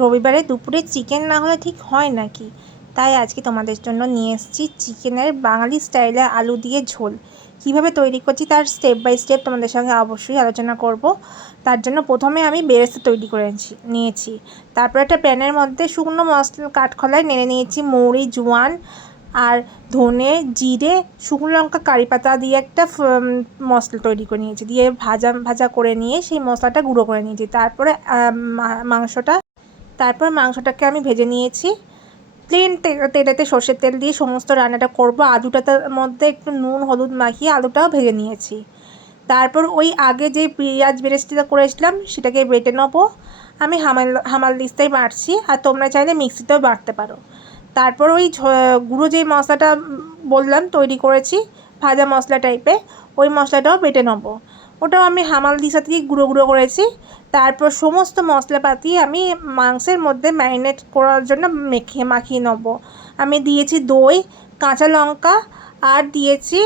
রবিবারে দুপুরে চিকেন না হলে ঠিক হয় নাকি? তাই আজকে তোমাদের জন্য নিয়ে এসেছি চিকেনের বাঙালি স্টাইলে আলু দিয়ে ঝোল। কিভাবে তৈরি করছি তার স্টেপ বাই স্টেপ তোমাদের সঙ্গে অবশ্যই আলোচনা করব। তার জন্য প্রথমে আমি বেরেস্তা তৈরি করে নিয়েছি। তারপর একটা প্যানের মধ্যে শুকনো মশলা কাঠখোলায় নেড়ে নিয়েছি মৌরি, জোয়ান আর ধনে, জিরে, শুকনো লঙ্কা, কারি পাতা দিয়ে একটা মশলা তৈরি করে নিয়েছি। দিয়ে ভাজা ভাজা করে নিয়ে সেই মশলাটা গুঁড়ো করে নিয়েছি। তারপর মাংসটাকে আমি ভেজে নিয়েছি। প্লেন তেলেতে সর্ষের তেল দিয়ে সমস্ত রান্নাটা করব। আলুটার মধ্যে একটু নুন হলুদ মাখিয়ে আলুটাও ভেজে নিয়েছি। তারপর ওই আগে যে পেঁয়াজ বেরেস্তাটা করেছিলাম সেটাকে বেটে নেবো। আমি হামাল দিস্তায় বাটছি, আর তোমরা চাইলে মিক্সিতেও বাটতে পারো। তারপর ওই গুঁড়ো যে মশলাটা বললাম তৈরি করেছি ভাজা মশলা টাইপের, ওই মশলাটাও বেটে নেবো। ওটাও আমি হামাল দিস্তা থেকে গুঁড়ো গুঁড়ো করেছি। তারপর সমস্ত মশলাপাতি আমি মাংসের মধ্যে ম্যারিনেট করার জন্য মাখিয়ে নেবো। আমি দিয়েছি দই, কাঁচা লঙ্কা, আর দিয়েছি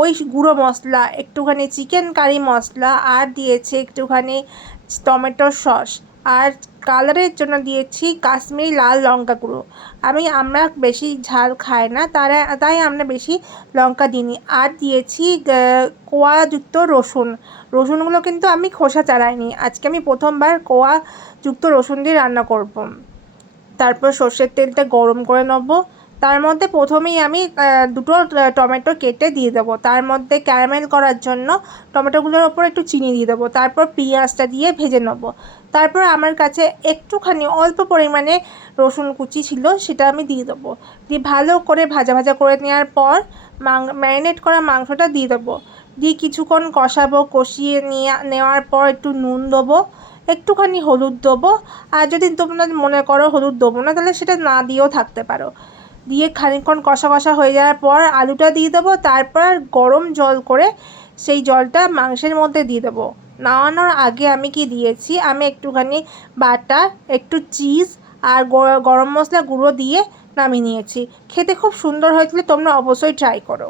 ওই গুঁড়ো মশলা, একটুখানি চিকেন কারি মশলা, আর দিয়েছি একটুখানি টমেটো সস, আর কালারের জন্য দিয়েছি কাশ্মীরি লাল লঙ্কা গুঁড়ো। আমরা বেশি ঝাল খাই না, তাই আমরা বেশি লঙ্কা দিইনি। আর দিয়েছি কোয়াযুক্ত রসুনগুলো কিন্তু আমি খোসা ছাড়াইনি। আজকে আমি প্রথমবার কোয়াযুক্ত রসুন দিয়ে রান্না করব। তারপর সর্ষের তেলটা গরম করে নেব। তার মধ্যে প্রথমেই আমি দুটো টমেটো কেটে দিয়ে দেবো। তার মধ্যে ক্যারামেল করার জন্য টমেটোগুলোর ওপর একটু চিনি দিয়ে দেবো। তারপর পেঁয়াজটা দিয়ে ভেজে নেব। তারপর আমার কাছে একটুখানি অল্প পরিমাণে রসুন কুচি ছিল, সেটা আমি দিয়ে দেবো। দিয়ে ভালো করে ভাজা ভাজা করে নেওয়ার পর ম্যারিনেট করা মাংসটা দিয়ে দেবো। দিয়ে কিছুক্ষণ কষাবো। কষিয়ে নেওয়ার পর একটু নুন দেবো, একটুখানি হলুদ দেবো। আর যদি তোমরা মনে করো হলুদ দেবো না, তাহলে সেটা না দিয়েও থাকতে পারো। দিয়ে খানিকক্ষণ কষা কষা হয়ে যাওয়ার পর আলুটা দিয়ে দেবো। তারপর গরম জল করে সেই জলটা মাংসের মধ্যে দিয়ে দেবো। নামানোর আগে আমি কি দিয়েছি, আমি একটুখানি বাটার, একটু চিজ আর গরম মশলা গুঁড়ো দিয়ে নামিয়ে নিয়েছি। খেতে খুব সুন্দর হয়েছিল, তোমরা অবশ্যই ট্রাই করো।